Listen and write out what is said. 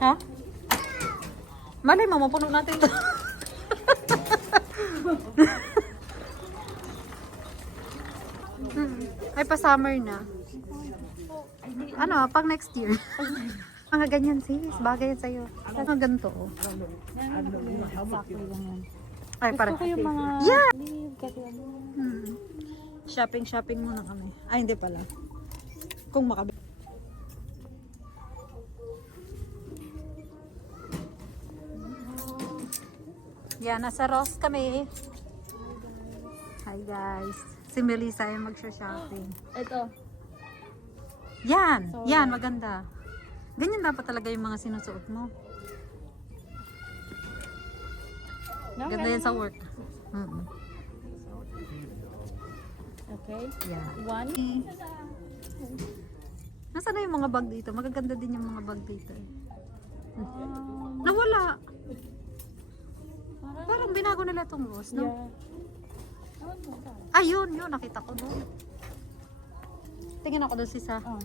Ha? Malay mo, mapuno natin ito. Ay, pa-summer na. Ano, pang next year. Mga ganyan sis, bagay yan sa'yo. Mga ganito oh. Sakto lang yan. Ay, parang. Gusto ko yung mga Yeah! leave kasi ano. Shopping muna kami. Ay, hindi pala. Kung makabi. Yan, nasa Ross kami. Hi guys. Si Melissa ay magsha-shopping. Ito. Yan! Yan, maganda. Ganyan dapat talaga yung mga sinusuot mo. Ganda yan sa work. Okay. Yeah. One. Nasaan na yung mga bag dito? Magaganda din yung mga bag dito. Nawala. Parang binago nila itong Ross, no? Yeah. Ayun, yun. Nakita ko doon. Tingin ako doon si Sa. Oh.